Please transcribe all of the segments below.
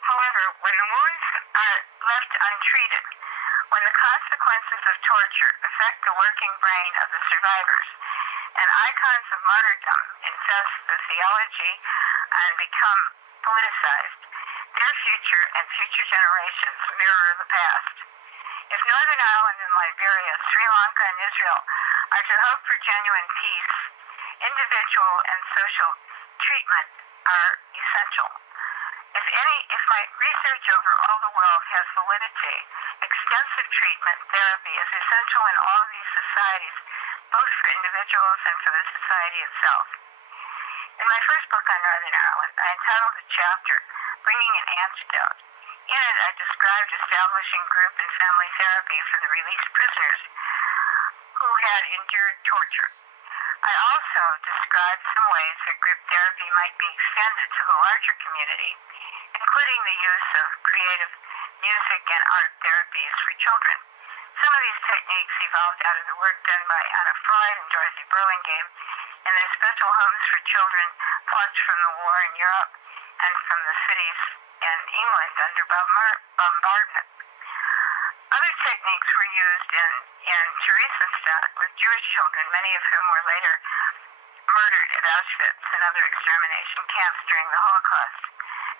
However, when the wounds are left untreated, when the consequences of torture affect the working brain of the survivors, and icons of martyrdom infest the theology and become politicized, their future and future generations mirror the past. If Northern Ireland and Liberia, Sri Lanka and Israel are to hope for genuine peace, individual and social treatment are essential. If my research over all the world has validity, extensive treatment therapy is essential in all of these societies, both for individuals and for the society itself. In my first book on Northern Ireland, I entitled the chapter, Bringing an Antidote. In it, I described establishing group and family therapy for the released prisoners who had endured torture. I also described some ways that group therapy might be extended to the larger community, including the use of creative music and art therapies for children. Some of these techniques evolved out of the work done by Anna Freud and Dorothy Burlingame in their special homes for children plucked from the war in Europe and from the cities in England under bombardment. Other techniques were used in Terrorized with Jewish children, many of whom were later murdered at Auschwitz and other extermination camps during the Holocaust.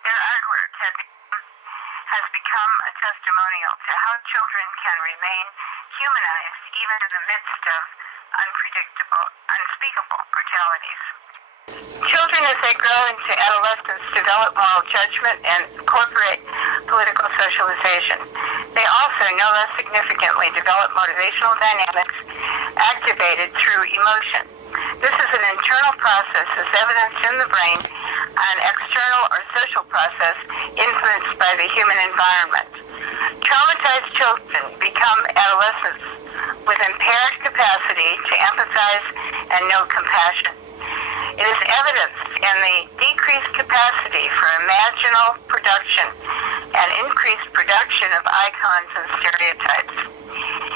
Their artwork has become a testimonial to how children can remain humanized even in the midst of unspeakable brutalities. Children, as they grow into adolescence, develop moral judgment and incorporate political socialization. They also, no less significantly, develop motivational dynamics activated through emotion. This is an internal process as evidenced in the brain, an external or social process influenced by the human environment. Traumatized children become adolescents with impaired capacity to empathize and know compassion. It is evidenced in the decreased capacity for imaginal production and increased production of icons and stereotypes.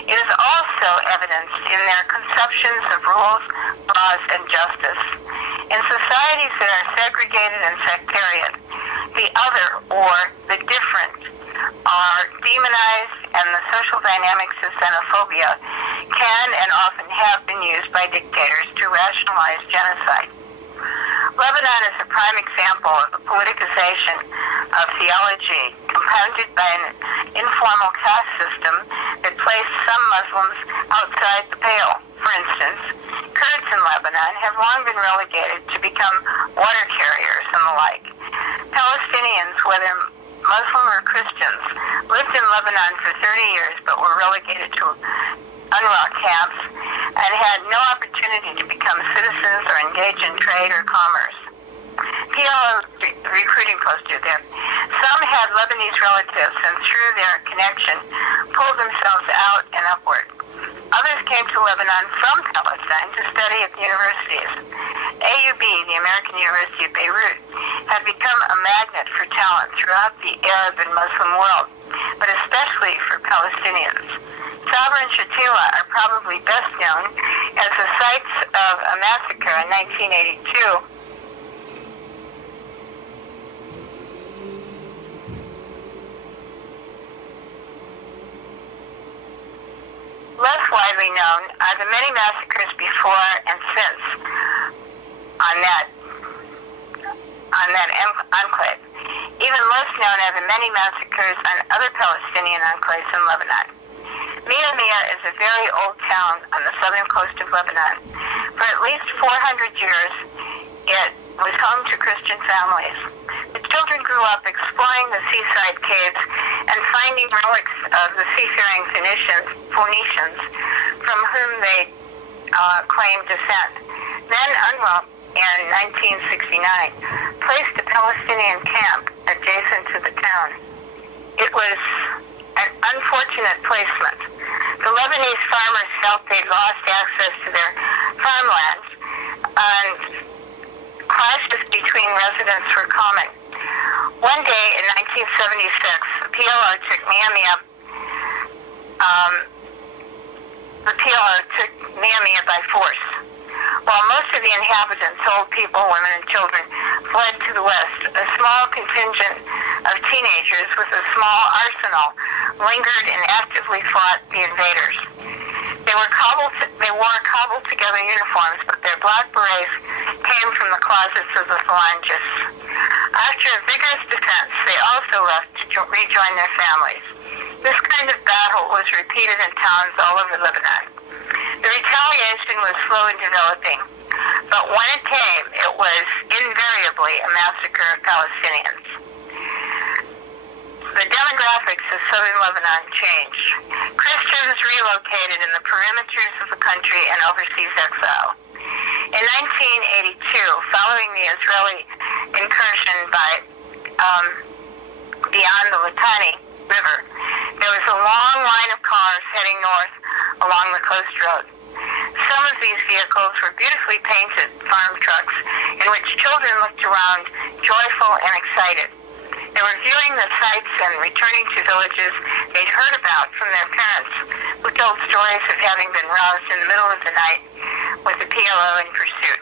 It is also evidenced in their conceptions of rules, laws, and justice. In societies that are segregated and sectarian, the other or the different are demonized, and the social dynamics of xenophobia can and often have been used by dictators to rationalize genocide. Lebanon is a prime example of the politicization of theology, compounded by an informal caste system that placed some Muslims outside the pale. For instance, Kurds in Lebanon have long been relegated to become water carriers and the like. Palestinians, whether Muslim or Christians, lived in Lebanon for 30 years but were relegated to UNRWA camps and had no opportunity to become citizens or engage in trade or commerce. PLO recruiting posted there. Some had Lebanese relatives and through their connection pulled themselves out and upward. Others came to Lebanon from Palestine to study at the universities. AUB, the American University of Beirut, had become a magnet for talent throughout the Arab and Muslim world, but especially for Palestinians. Sabra and Shatila are probably best known as the sites of a massacre in 1982 less widely known are the many massacres before and since on that enclave. Even less known are the many massacres on other Palestinian enclaves in Lebanon. Mia Mia is a very old town on the southern coast of Lebanon. For at least 400 years, it was home to Christian families. The children grew up exploring the seaside caves and finding relics of the seafaring Phoenicians from whom they claimed descent. Then UNRWA in 1969 placed a Palestinian camp adjacent to the town. It was an unfortunate placement. The Lebanese farmers felt they'd lost access to their farmlands, and clashes between residents were common. One day in 1976, the PLO took Mia Mia by force. While most of the inhabitants, old people, women, and children, fled to the west, a small contingent of teenagers with a small arsenal lingered and actively fought the invaders. They wore cobbled together uniforms, but their black berets came from the closets of the phalangists. After a vigorous defense, they also left to rejoin their families. This kind of battle was repeated in towns all over Lebanon. The retaliation was slow in developing, but when it came, it was invariably a massacre of Palestinians. The demographics of southern Lebanon changed. Christians relocated in the perimeters of the country and overseas exile. In 1982, following the Israeli incursion beyond the Litani River, there was a long line of cars heading north along the coast road. Some of these vehicles were beautifully painted farm trucks in which children looked around, joyful and excited. They were viewing the sights and returning to villages they'd heard about from their parents, who told stories of having been roused in the middle of the night with the PLO in pursuit.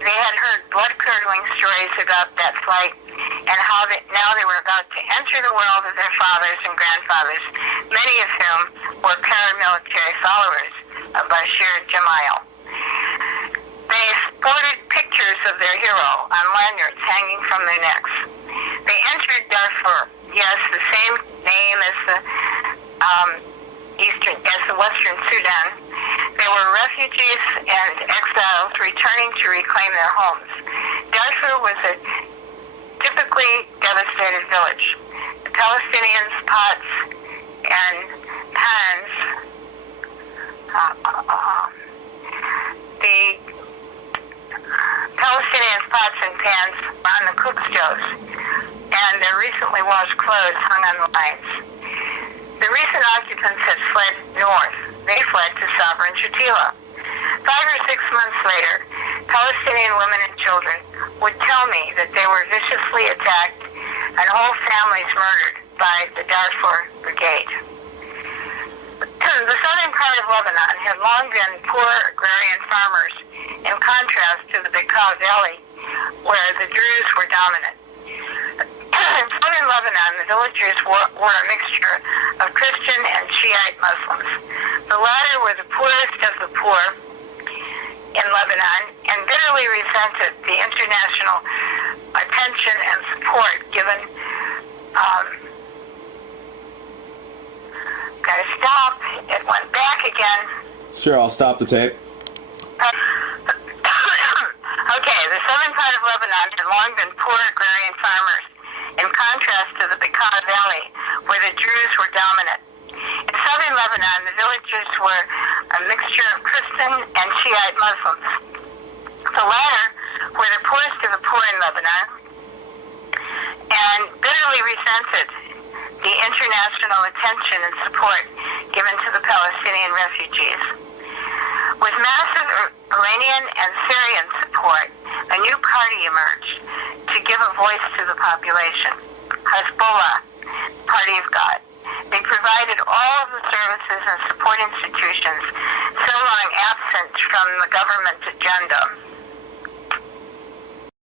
They had heard blood-curdling stories about that flight and how now they were about to enter the world of their fathers and grandfathers, many of whom were paramilitary followers of Bashir Gemayel. They sported pictures of their hero on lanyards hanging from their necks. They entered Darfur, yes, the same name as the Western Sudan. They were refugees and exiles returning to reclaim their homes. Darfur was a typically devastated village. The Palestinians' pots and pans, were on the cook stoves, and their recently washed clothes hung on the lines. The recent occupants had fled north. They fled to sovereign Shatila. 5 or 6 months later, Palestinian women and children would tell me that they were viciously attacked and whole families murdered by the Darfur Brigade. The southern part of Lebanon had long been poor agrarian farmers, in contrast to the Bekaa Valley, where the Druze were dominant. In southern Lebanon, the villagers were a mixture of Christian and Shiite Muslims. The latter were the poorest of the poor in Lebanon and bitterly resented the international attention and support given. Gotta stop. It went back again. Sure, I'll stop the tape. Okay, the southern part of Lebanon had long been poor agrarian farmers, in contrast to the Bekaa Valley, where the Druze were dominant. In southern Lebanon, the villagers were a mixture of Christian and Shiite Muslims. The latter were the poorest of the poor in Lebanon and bitterly resented the international attention and support given to the Palestinian refugees. With massive Iranian and Syrian support, a new party emerged to give a voice to the population, Hezbollah, Party of God. They provided all of the services and support institutions so long absent from the government agenda.